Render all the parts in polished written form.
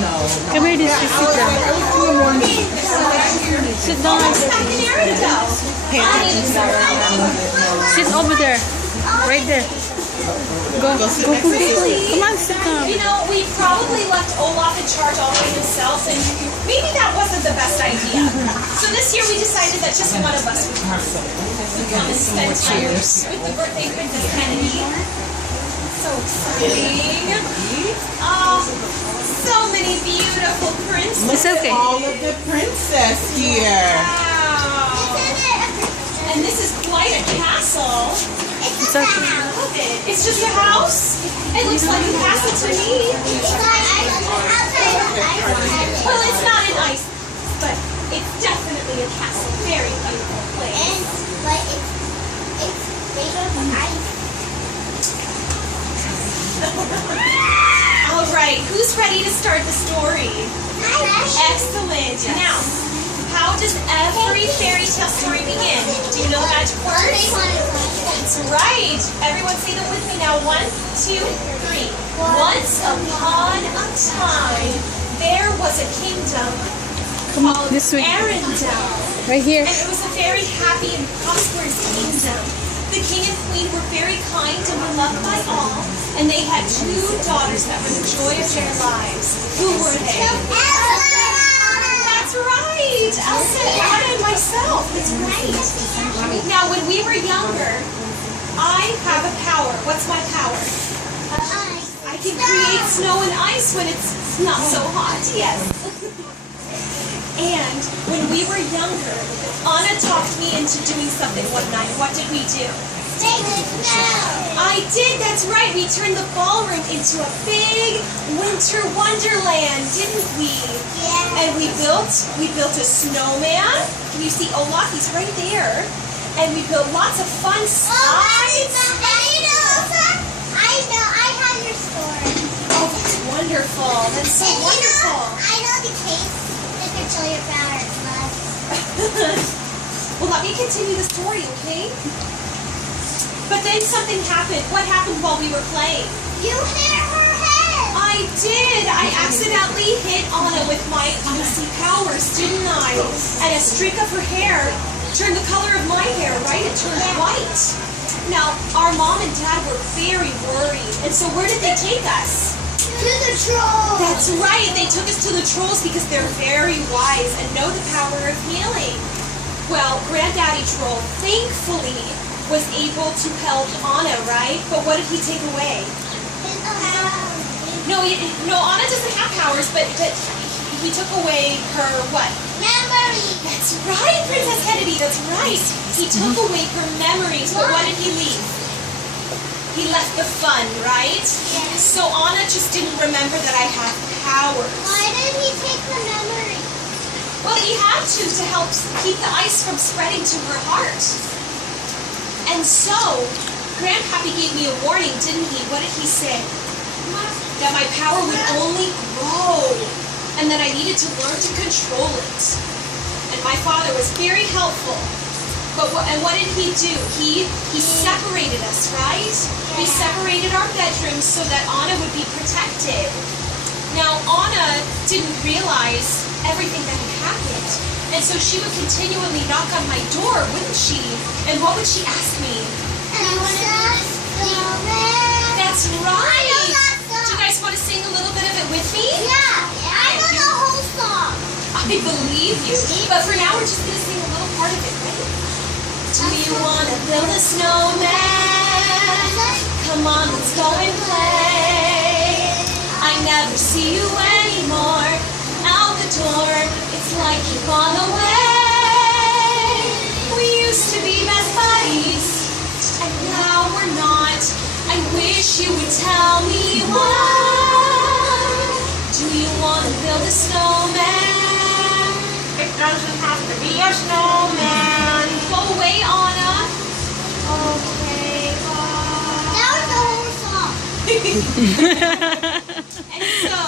No. Come here, just sit down. Sit down. Sit over there. Right there. Go. Come on, sit down. You know, we probably left Olaf in charge all by himself, and maybe that wasn't the best idea. So this year we decided that just one of us would come and spend time with the birthday Princess Kennedy. So exciting. Oh, so many beautiful princesses. It's okay. All of the princess here. Wow. And this is quite a castle. It's okay. It's just a house? It looks like a castle to me. Well, it's not an ice, but it's definitely a castle. Very beautiful place. But it's made of ice. All right, who's ready to start the story? Excellent. Now, how does every fairy tale story begin? Do you know the magic words? That's right. Everyone say them with me now. 1, 2, 3. Once upon a time, there was a kingdom called this way. Arendelle. Right here. And it was a very happy and prosperous kingdom. The king and queen were very kind and beloved by all, and they had 2 daughters that were the joy of their lives. Who were they? That's right! Elsa, Anna, and myself. That's right. Now, when we were younger, I have a power. What's my power? I can create snow and ice when it's not so hot, yes. And when we were younger, Anna talked me into doing something one night. What did we do? Take the snow. I did, that's right. We turned the ballroom into a big winter wonderland, didn't we? Yeah. And we built a snowman. Can you see Olaf? He's right there. And we built lots of fun slides. I know. I have your story. Oh, that's wonderful. That's so wonderful. I know the case. That could show your power. Well, let me continue the story, okay? But then something happened. What happened while we were playing? You hit her head. I did. I accidentally hit Anna with my icy powers, didn't I? And a streak of her hair turned the color of my hair, right? It turned white. Now, our mom and dad were very worried. And so where did they take us? To the trolls. That's right. They took us to the trolls because they're very wise and know the power of healing. Well, Granddaddy Troll, thankfully, was able to help Anna, right? But what did he take away? No, Anna doesn't have powers, but he took away her what? Memory. That's right, Princess Kennedy, that's right. He took away her memories, but what did he leave? He left the fun, right? Yes. So Anna just didn't remember that I had powers. Why did he take the memory? Well, he had to help keep the ice from spreading to her heart. And so, Grandpappy gave me a warning, didn't he? What did he say? That my power would only grow, and that I needed to learn to control it. And my father was very helpful. But what did he do? He separated us, right? He separated our bedrooms so that Anna would be protected. Now, Anna didn't realize everything that had happened. And so she would continually knock on my door, wouldn't she? And what would she ask me? That's right! Do you guys want to sing a little bit of it with me? Yeah, I know the whole song. I believe you. But for now, we're just going to sing a little part of it, right? Do you want to build a snowman? Come on, let's go and play. I never see you anymore. Out the door, it's like you've gone away. We used to be best buddies, and now we're not. I wish you would tell me why. Do you want to build a snowman? It doesn't have to be a snowman. Go away, Anna. Okay, bye. That was the whole song. And so,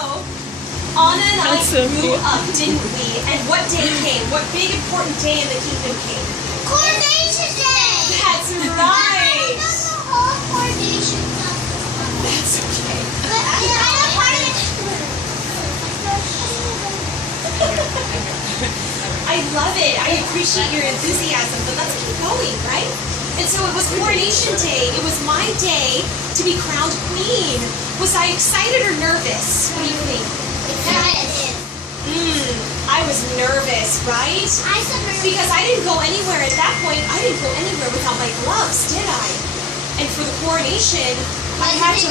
Anna and I That's so grew cute. up, didn't we? And what day came? What big important day in the kingdom came? Coronation Day. That's I right. don't know the whole coronation stuff. That's okay. But I know part of it. love it. I appreciate your enthusiasm, but let's keep going, right? And so it was coronation day. It was my day to be crowned queen. Was I excited or nervous? What do you think? Excited. I was nervous, right? Because I didn't go anywhere at that point. I didn't go anywhere without my gloves, did I? And for the coronation, I had to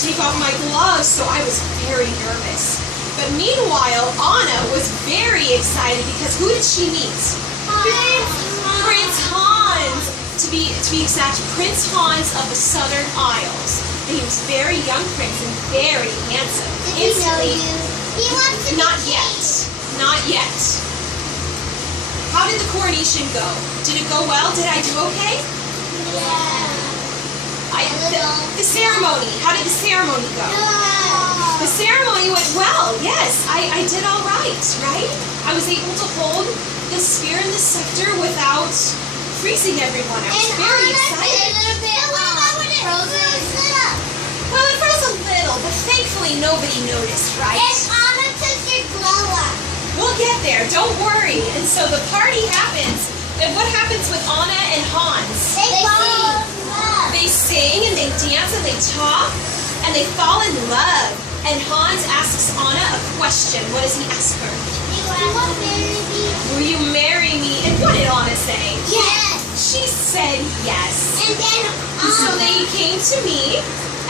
take off my gloves, so I was very nervous. But meanwhile, Anna was very excited because who did she meet? Prince Hans. To be exact, Prince Hans of the Southern Isles. And he was a very young prince and very handsome. Did he know you? He wants to be Not king. yet. Not yet. How did the coronation go? Did it go well? Did I do okay? Yeah. The ceremony. How did the ceremony go? The ceremony went well. Yes, I did all right, right? I was able to hold the spear and the scepter without freezing everyone. I was very excited. Well, it froze a little, but thankfully nobody noticed, right? Anna took your glow up. We'll get there, don't worry. And so the party happens. And what happens with Anna and Hans? They fall in love. They sing and they dance and they talk and they fall in love. And Hans asks Anna a question. What does he ask her? Will you marry me? And what did Anna say? Yes. She said yes. And then So they came to me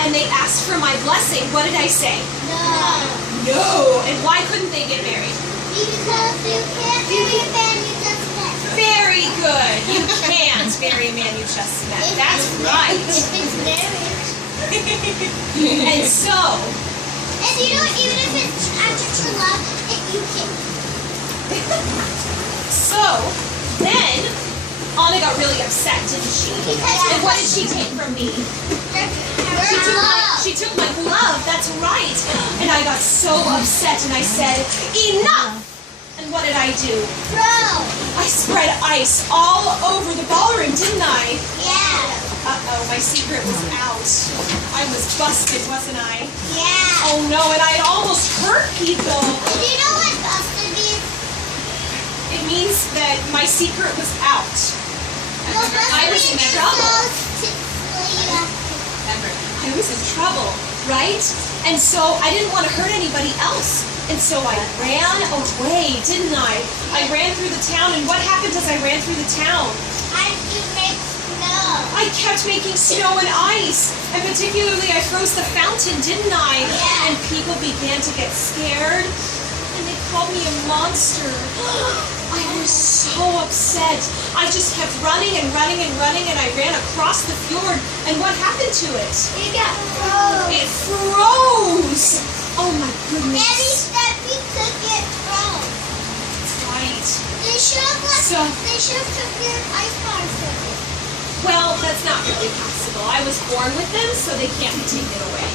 and they asked for my blessing. What did I say? no. No. And why couldn't they get married? Because you can't marry a man you just met. Very good. You can't marry a man you just met. That's right. If it's marriage. And so, And you know, even if it's after true love, you can. so then Anna got really upset, didn't she? And what did she take from me? She took my glove, that's right. And I got so upset and I said, enough! And what did I do? Bro. I spread ice all over the ballroom, didn't I? Yeah. Uh-oh, my secret was out. I was busted, wasn't I? Yeah. Oh no, and I almost hurt people. Do you know what busted means? It means that my secret was out. No, I was in trouble. I was in trouble, right? And so I didn't want to hurt anybody else. And so I ran away, didn't I? I ran through the town, and what happened as I ran through the town? You make snow. I kept making snow and ice. And particularly I froze the fountain, didn't I? Yeah. And people began to get scared. And they called me a monster. I was so upset. I just kept running and running and running, and I ran across the fjord. And what happened to it? You got froze. It froze! Oh my goodness. Every step you took it froze. That's right. They should have took your ice powder from you. Well, that's not really possible. I was born with them, so they can't be taken away.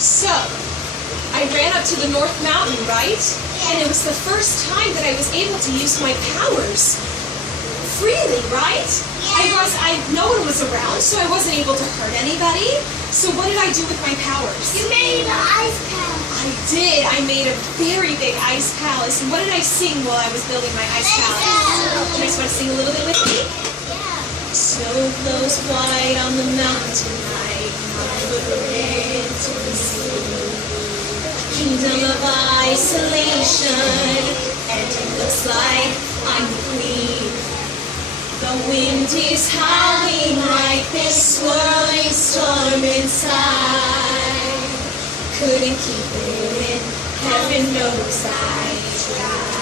So, I ran up to the North Mountain, right? And it was the first time that I was able to use my powers freely, right? No one was around, so I wasn't able to hurt anybody. So what did I do with my powers? You made an ice palace. I did. I made a very big ice palace. And what did I sing while I was building my ice palace? You guys want to sing a little bit with me? Yeah. Snow blows white on the mountain tonight, my little head to the sea. Kingdom of isolation, and it looks like I'm the queen. The wind is howling like this swirling storm inside. Couldn't keep it in, heaven knows I tried.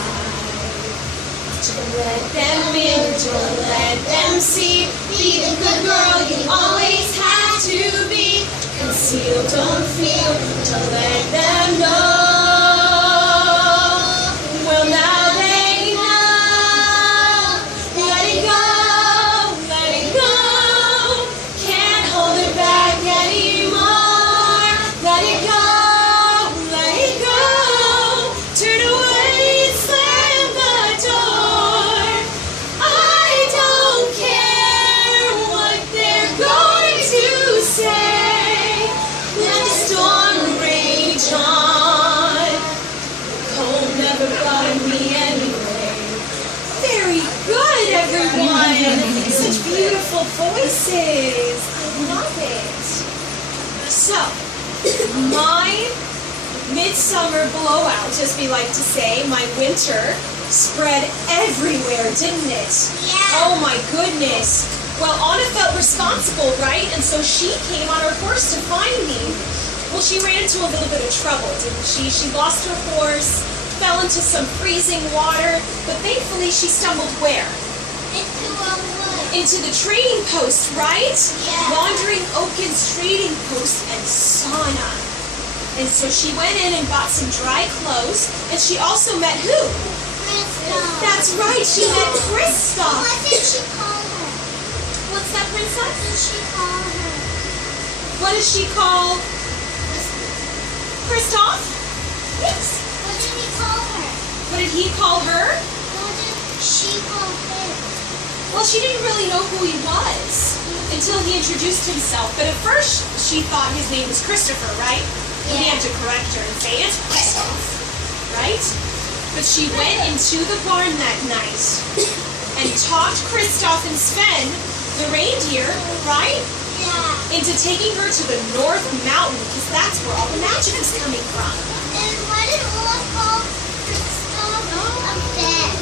Don't let them in, don't let them see. Be the good girl you always have to be. Conceal, don't feel, don't let them know. Well, now they know. Let it go, let it go. Can't hold it back anymore. Let it go, let it go. Turn away, slam the door. I don't care what they're going to say. Let the storm rage on. such beautiful voices. I love it. So, my midsummer blowout, as we like to say, my winter, spread everywhere, didn't it? Yeah. Oh my goodness. Well, Anna felt responsible, right? And so she came on her horse to find me. Well, she ran into a little bit of trouble, didn't she? She lost her horse, fell into some freezing water, but thankfully she stumbled where? Into a wood. Into the trading post, right? Yeah. Wandering Oaken's trading post and sauna. And so she went in and bought some dry clothes, and she also met who? Crystal. That's right, she met Kristoff. What did she call her? What's that, What princess? did she call her? What does she call Kristoff? Yes. What did he call her? What did he call her? What did she call him? Well, she didn't really know who he was until he introduced himself. But at first, she thought his name was Christopher, right? And he had to correct her and say, it's Kristoff, right? But she went into the barn that night and talked Kristoff and Sven, the reindeer, right? Yeah. Into taking her to the North Mountain, because that's where all the magic is coming from. And why did Olaf call Crystal a bed?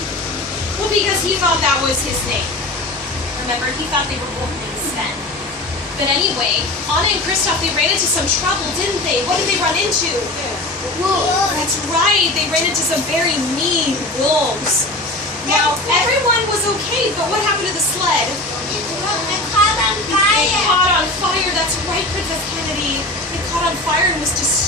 Well, because he thought that was his name. Remember, he thought they were both named Sven. But anyway, Anna and Kristoff, they ran into some trouble, didn't they? What did they run into? Wolves. That's right, they ran into some very mean wolves. Now, everyone was okay, but what happened to the sled? It caught on It fire. caught on fire, that's right, Princess Kennedy. It caught on fire and was destroyed.